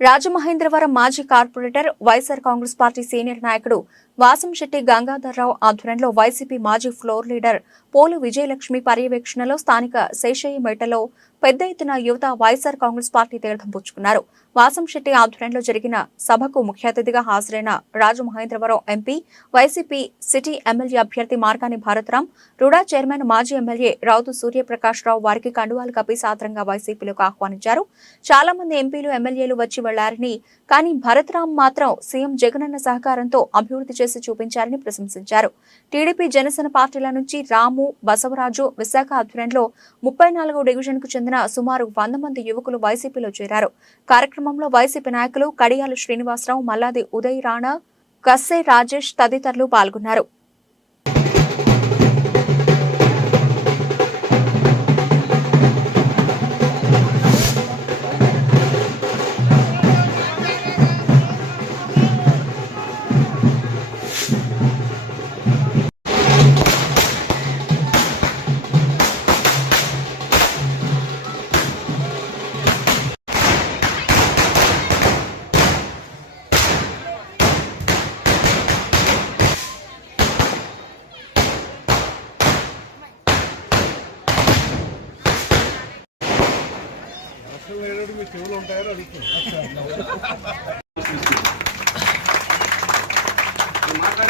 రాజమహేంద్రవరం మాజీ corporator YSR Congress party senior నాయకుడు వాసంశెట్టి గంగాధర్రావు ఆధ్వర్యంలో వైసీపీ మాజీ ఫ్లోర్ లీడర్ పోలు విజయలక్ష్మి పర్యవేక్షణలో స్థానిక శేషయ్యమేటలో పెద్ద ఎత్తున యువత వైఎస్ఆర్ కాంగ్రెస్ పార్టీ తీర్థం పుచ్చుకున్నారు. వాసంశెట్టి ఆధ్వర్యంలో జరిగిన సభకు ముఖ్య అతిథిగా హాజరైన Rajamahendravaram MP YCP city MLA అభ్యర్థి మార్గాని భారతరాం రుడా చైర్మన్ మాజీ ఎమ్మెల్యే రౌతు సూర్యప్రకాష్ రావు వారికి కండువాలు కప్పి సాదరంగా వైసీపీలోకి ఆహ్వానించారు. చాలా మంది ఎంపీలు ఎమ్మెల్యేలు వచ్చి వెళ్ళారని కానీ భరతరాం మాత్రం సీఎం జగనన్న సహకారంతో అభివృద్ధి చేసి చూపించారని ప్రశంసించారు. టీడీపీ జనసేన పార్టీల నుంచి రాము బసవరాజు విశాఖ ఆధ్వర్యంలో ముప్పై నాలుగో డివిజన్కు చెందిన సుమారు వంద మంది యువకులు వైసీపీలో చేరారు. కార్యక్రమంలో వైసీపీ నాయకులు కడియాలు శ్రీనివాసరావు మల్లాది ఉదయ్ రాణా కస్సే రాజేష్ తదితరులు పాల్గొన్నారు.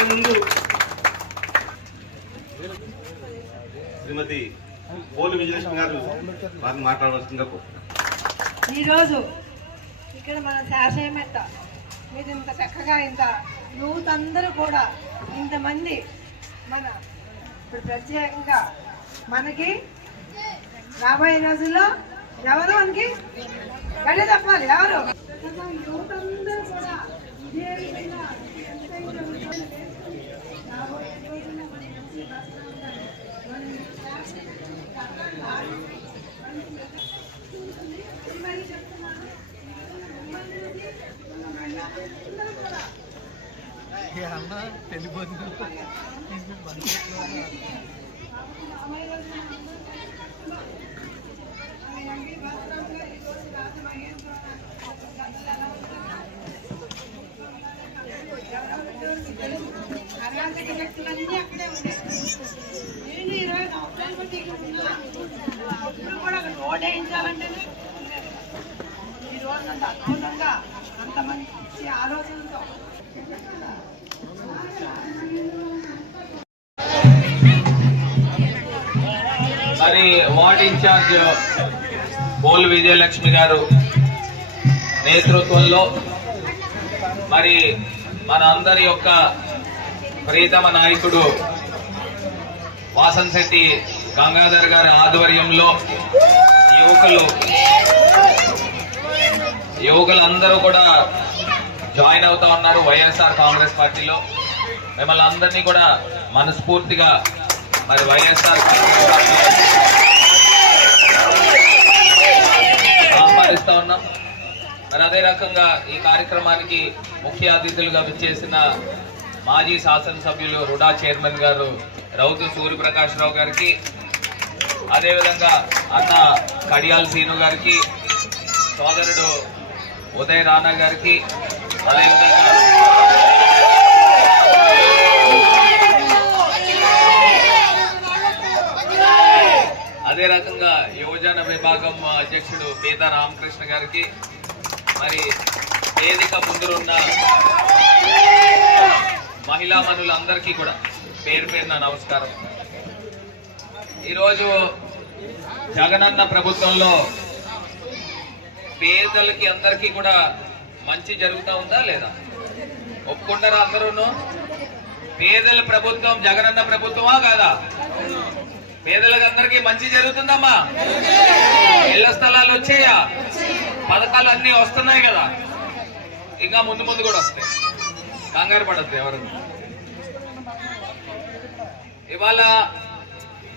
ముందు. శ్రీమతి పోలు విజయలక్ష్మి గారు వారిని మాట్లాడవలసిందిగా కోరుతున్నాను. ఈరోజు ఇక్కడ మన శాసనమెట్ట మీరు ఇంత చక్కగా ఇంత యూత్ అందరూ కూడా ఇంతమంది మన ఇప్పుడు ప్రత్యేకంగా మనకి రాబోయే రోజుల్లో ఎవరు మనకి గడి తప్పాలి? ఎవరు? యూత్ అందరూ కూడా ఇదే విధంగా ఎంతైతే ఉండాలి. రాబోయే రోజుల్లో మన మంచి బతుకులు ఉండాలి. మన మరి చెప్తున్నాను అరాజక శక్తులన్నీ అక్కడే ఉన్నాయి నేను ఇరవై బట్టి అప్పుడు కూడా రోడ్ వేయించాలంటేనే ఈ రోజు అంత అద్భుతంగా అంత మంచి ఆలోచనతో మరి వార్డ్ ఇన్ఛార్జ్ బోల్ విజయలక్ష్మి గారు నేతృత్వంలో మరి మన అందరి యొక్క ప్రీతమ నాయకుడు వాసన్ శెట్టి గంగాధర్ గారి ఆధ్వర్యంలో యువకులు యువకులందరూ కూడా జాయిన్ అవుతా ఉన్నారు వైఎస్ఆర్ కాంగ్రెస్ పార్టీలో. మిమ్మల్ని అందరినీ కూడా మనస్ఫూర్తిగా మరి వైఎస్ఆర్ కాంగ్రెస్ ఆహ్వానిస్తా ఉన్నాం. మరి అదే రకంగా ఈ కార్యక్రమానికి ముఖ్య అతిథులుగా విచ్చేసిన మాజీ శాసనసభ్యులు రుడా చైర్మన్ గారు రౌతు సూర్యప్రకాష్ రావు గారికి అదేవిధంగా అన్న కడియాల్ సీను గారికి సోదరుడు ఉదయ్ రాణా గారికి అదేవిధంగా అదే రకంగా యువజన విభాగం అధ్యక్షుడు పీతా రామకృష్ణ గారికి మరి వేదిక ముందురున్న మహిళా మనులందరికీ కూడా పేరు పేరున నమస్కారం. ఈరోజు జగనన్న ప్రభుత్వంలో పేదలకి అందరికీ కూడా మంచి జరుగుతూ ఉందా లేదా? ఒప్పుకుంటారా అందరూను? పేదల ప్రభుత్వం జగనన్న ప్రభుత్వమా కాదా? పేదలకు అందరికీ మంచి జరుగుతుందమ్మా. ఇళ్ళ స్థలాలు వచ్చాయా? పథకాలు అన్ని వస్తున్నాయి కదా. ఇంకా ముందు ముందు కూడా వస్తాయి. కంగారు పడద్దు ఎవరన్నా ఇవాళ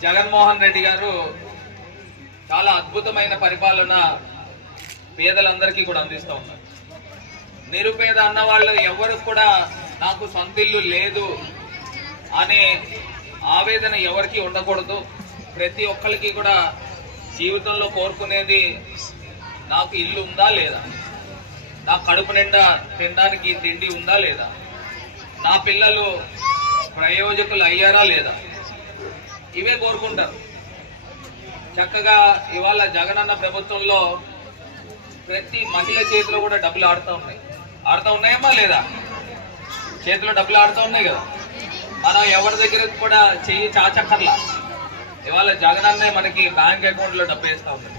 జగన్మోహన్ రెడ్డి గారు చాలా అద్భుతమైన పరిపాలన పేదలందరికీ కూడా అందిస్తూ ఉన్నారు. నిరుపేద అన్న వాళ్ళు ఎవరు కూడా నాకు సొంత ఇల్లు లేదు అనే ఆవేదన ఎవరికి ఉండకూడదు. ప్రతి ఒక్కరికి కూడా జీవితంలో కోరుకునేది నాకు ఇల్లు ఉందా లేదా? నా కడుపు నిండా తినడానికి తిండి ఉందా లేదా? నా పిల్లలు ప్రయోజకులు అయ్యారా లేదా? ఇవే కోరుకుంటారు. చక్కగా ఇవాళ జగనన్న ప్రభుత్వంలో ప్రతి మహిళ చేతిలో కూడా డబ్బులు ఆడుతూ ఉన్నాయి. ఆడుతూ ఉన్నాయమ్మా లేదా? చేతిలో డబ్బులు ఆడుతూ ఉన్నాయి కదా? మనం ఎవరి దగ్గర కూడా చెయ్యి చాచక్కర్లా. ఇవాళ జగనన్నే మనకి బ్యాంక్ అకౌంట్లో డబ్బు వేస్తా ఉంది.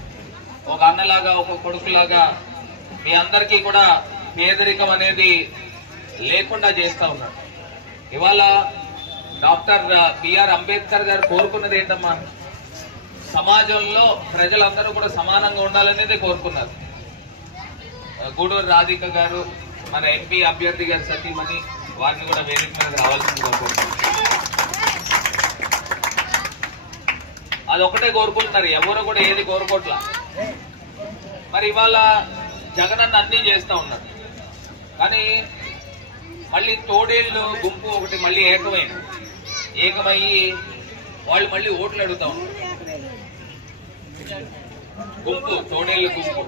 ఒక అన్నలాగా ఒక కొడుకులాగా మీ అందరికీ కూడా పేదరికం అనేది లేకుండా చేస్తా ఉన్నాడు. ఇవాళ డాక్టర్ బిఆర్ అంబేద్కర్ గారు కోరుకున్నది ఏంటమ్మా? సమాజంలో ప్రజలందరూ కూడా సమానంగా ఉండాలనేది కోరుకున్నారు. గూడూరు రాధిక గారు మన ఎంపీ అభ్యర్థి గారు సతీమణి వారిని కూడా వేదిక మీద రావాల్సింది అది ఒకటే కోరుకుంటున్నారు. ఎవరు కూడా ఏది కోరుకోట్లా. మరి ఇవాళ జగనన్న అన్నీ చేస్తూ ఉన్నారు. కానీ మళ్ళీ తోడేళ్ళు గుంపు ఒకటి మళ్ళీ ఏకమైంది. ఏకమయ్యి వాళ్ళు మళ్ళీ ఓట్లు అడుగుతా ఉన్నారు. గుంపు తోడేళ్ళు గుంపు.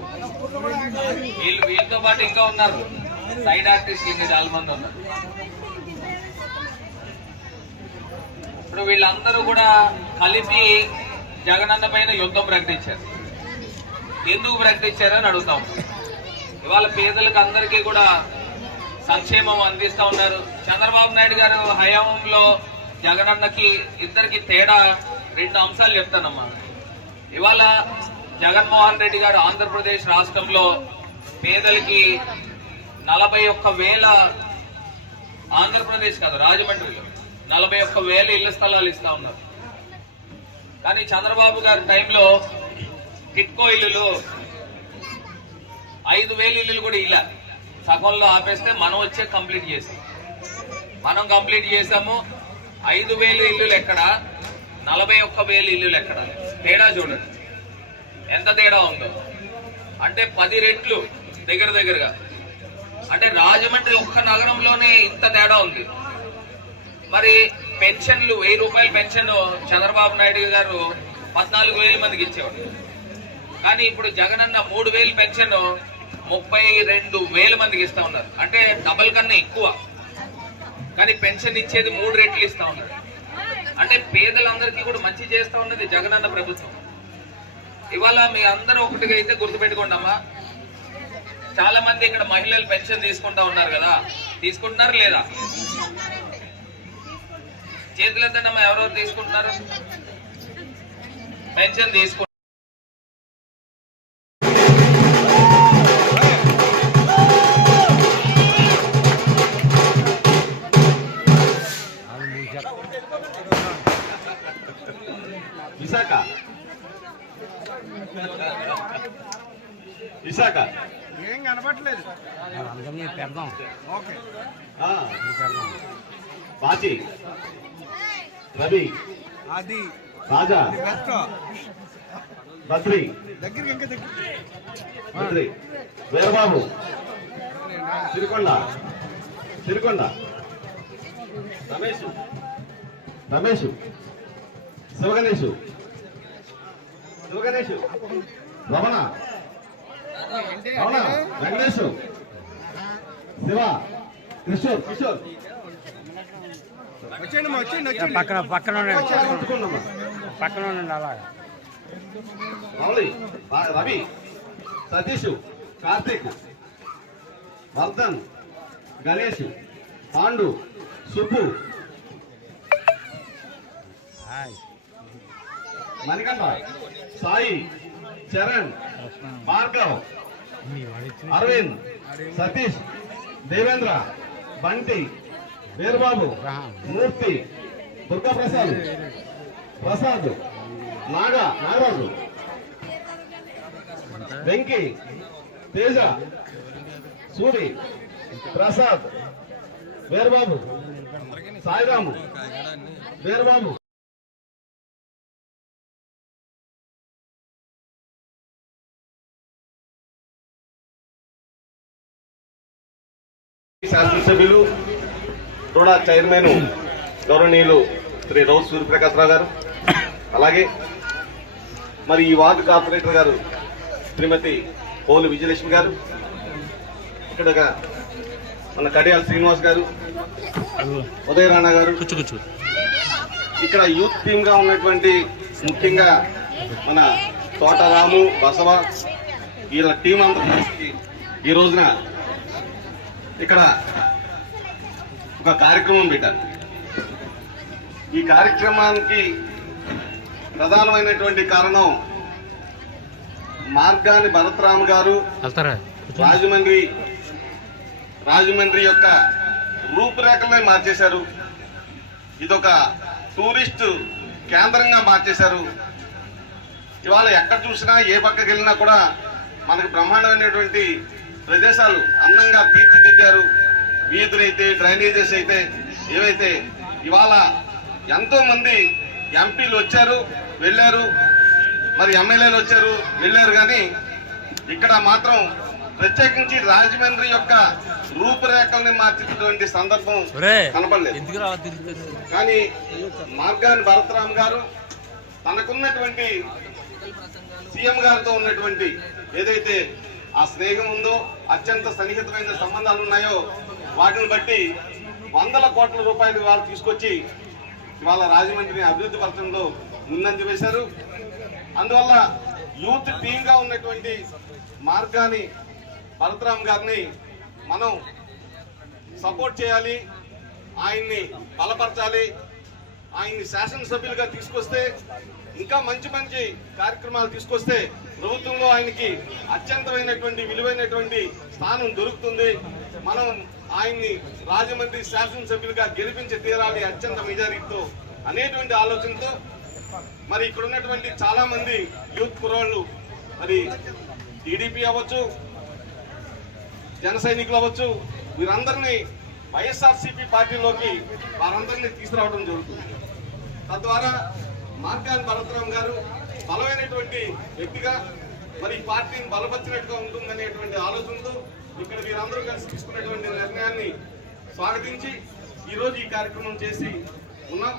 వీళ్ళు వీళ్ళతో పాటు ఇంకా ఉన్నారు. సైడ్ ఆర్టిస్ట్ ఇంకా చాలా మంది ఉన్నారు? ఇప్పుడు వీళ్ళందరూ కూడా కలిపి జగనన్న పైన యుద్ధం ప్రకటించారు. ఎందుకు ప్రకటించారని అడుగుతాం. ఇవాళ పేదలకు అందరికీ కూడా సంక్షేమం అందిస్తా ఉన్నారు. చంద్రబాబు నాయుడు గారు హయాంలో జగనన్నకి ఇద్దరికి తేడా రెండు అంశాలు చెప్తానమ్మా. ఇవాళ జగన్మోహన్ రెడ్డి గారు ఆంధ్రప్రదేశ్ రాష్ట్రంలో పేదలకి నలభై ఒక్క వేల ఆంధ్రప్రదేశ్ కాదు రాజమండ్రిలో నలభై ఒక్క వేల ఇళ్ళ స్థలాలు ఇస్తా ఉన్నారు. కానీ చంద్రబాబు గారి టైంలో కిట్కో ఇల్లులు ఐదు వేల ఇల్లులు కూడా ఇలా సగంలో ఆపేస్తే మనం వచ్చే కంప్లీట్ చేసాం మనం కంప్లీట్ చేసాము ఐదు వేలు ఇల్లులు ఎక్కడ? నలభై ఒక్క వేలు ఇల్లులు ఎక్కడ? తేడా చూడండి. ఎంత తేడా ఉందో. అంటే పది రెట్లు దగ్గర దగ్గరగా. అంటే రాజమండ్రి ఒక్క నగరంలోనే ఇంత తేడా ఉంది. మరి పెన్షన్లు వెయ్యి రూపాయల పెన్షన్ చంద్రబాబు నాయుడు గారు పద్నాలుగు వేల మందికి ఇచ్చేవాడు కానీ ఇప్పుడు జగనన్న మూడు వేలు పెన్షన్ ముప్పై రెండు వేల మందికి ఇస్తా ఉన్నారు. అంటే డబల్ కన్నా ఎక్కువ. కానీ పెన్షన్ ఇచ్చేది మూడు రెట్లు ఇస్తా ఉన్నారు. అంటే పేదలందరికీ కూడా మంచి చేస్తా ఉన్నది జగనన్న ప్రభుత్వం. ఇవాళ మీ అందరూ ఒకటిగా అయితే గుర్తుపెట్టుకోండి అమ్మా చాలా మంది ఇక్కడ మహిళలు పెన్షన్ తీసుకుంటా ఉన్నారు కదా. తీసుకుంటున్నారు లేదా? చేతులెత్తనమ్మా ఎవరెవరు తీసుకుంటున్నారు? పెన్షన్ తీసుకుంటారు విశాఖ. విశాఖ. ఓకే. రవి. రాజా. బద్రి దగ్గరికి ఇంకా దగ్గర బద్రి వీరబాబు. సిరికొండ. సిరికొండ. రమేష్. రమేష్. శివగణేష్. శివగణేష్. రమణ. వెంకటేష్. శివ. కిషోర్ కిషోర్. వచ్చేయండి పక్కన పక్కన. పక్కన ఉండండి. అలాగా. మౌళి రవి సతీష్ కార్తీక్ వర్ధన్ గణేష్ పాండు సుబ్బు. మణికంఠ సాయి. చరణ్ భార్గవ్ అరవింద్ సతీష్ దేవేంద్ర బంటి వీరబాబు మూర్తి దుర్గా ప్రసాద్ ప్రసాద్ నాగ నాగరాజు వెంకీ తేజ సూరి ప్రసాద్ వీరబాబు సాయిరాము వీరబాబు శాసనసభ్యులు రుణ చైర్మన్ గౌరవనీయులు శ్రీ రౌత్ సూర్యప్రకాశ్రావు గారు. అలాగే మరి ఈ వార్డు కార్పొరేటర్ గారు శ్రీమతి పోలు విజయలక్ష్మి గారు. ఇక్కడగా మన కడియాల శ్రీనివాస్ గారు ఉదయ రాణా గారు. ఇక్కడ యూత్ టీమ్గా ఉన్నటువంటి ముఖ్యంగా మన తోట రాము బసవ వీళ్ళ టీం అంతా కలిసి ఈ రోజున ఇక్కడ ఒక కార్యక్రమం పెట్టారు ఈ కార్యక్రమానికి ప్రధానమైనటువంటి కారణం మార్గాని భరత్రామ్ గారు రాజమండ్రి రాజమండ్రి యొక్క రూపురేఖలనే మార్చేశారు. ఇదొక టూరిస్ట్ కేంద్రంగా మార్చేశారు. ఇవాళ ఎక్కడ చూసినా ఏ పక్కకి వెళ్ళినా కూడా మనకు బ్రహ్మాండమైనటువంటి ప్రదేశాలు అందంగా తీర్చిదిద్దారు. వీధులైతే డ్రైనేజెస్ అయితే ఏవైతే ఇవాళ ఎంతో మంది ఎంపీలు వచ్చారు వెళ్ళారు మరి ఎమ్మెల్యేలు వచ్చారు వెళ్ళారు కానీ ఇక్కడ మాత్రం ప్రత్యేకించి రాజమండ్రి యొక్క రూపురేఖల్ని మార్చినటువంటి సందర్భం కనపడలేదు. కానీ మార్గాన్ భరతరామ్ గారు తనకున్నటువంటి సీఎం గారితో ఉన్నటువంటి ఏదైతే ఆ స్నేహం ఉందో అత్యంత సన్నిహితమైన సంబంధాలు ఉన్నాయో వాటిని బట్టి వందల కోట్ల రూపాయలు వాళ్ళు తీసుకొచ్చి ఇవాళ రాజమండ్రిని అభివృద్ధి పరచడంలో ముందంజ వేశారు. అందువల్ల యూత్ టీమ్గా ఉన్నటువంటి మార్గాన్ని భరతరామ్ గారిని మనం సపోర్ట్ చేయాలి ఆయన్ని బలపరచాలి ఆయన్ని శాసనసభ్యులుగా తీసుకొస్తే ఇంకా మంచి మంచి కార్యక్రమాలు తీసుకొస్తే ప్రభుత్వంలో ఆయనకి అత్యంతమైనటువంటి విలువైనటువంటి స్థానం దొరుకుతుంది. మనం ఆయన్ని రాజమండ్రి శాసనసభ్యులుగా గెలిపించి తీరాలి అత్యంత మెజారిటీతో అనేటువంటి ఆలోచనతో మరి ఇక్కడ ఉన్నటువంటి చాలా మంది యూత్ కురవాళ్ళు మరి టీడీపీ అవ్వచ్చు జన సైనికులు అవ్వచ్చు వీరందరినీ వైఎస్ఆర్సీపీ పార్టీలోకి వారందరినీ తీసుకురావడం జరుగుతుంది. తద్వారా మార్గాన్ భరతరామ్ గారు బలమైనటువంటి వ్యక్తిగా మరి పార్టీని బలపరిచినట్టుగా ఉంటుందనేటువంటి ఆలోచనతో ఇక్కడ మీరందరూ కలిసి తీసుకున్నటువంటి నిర్ణయాన్ని స్వాగతించి ఈరోజు ఈ కార్యక్రమం చేసి ఉన్నాం.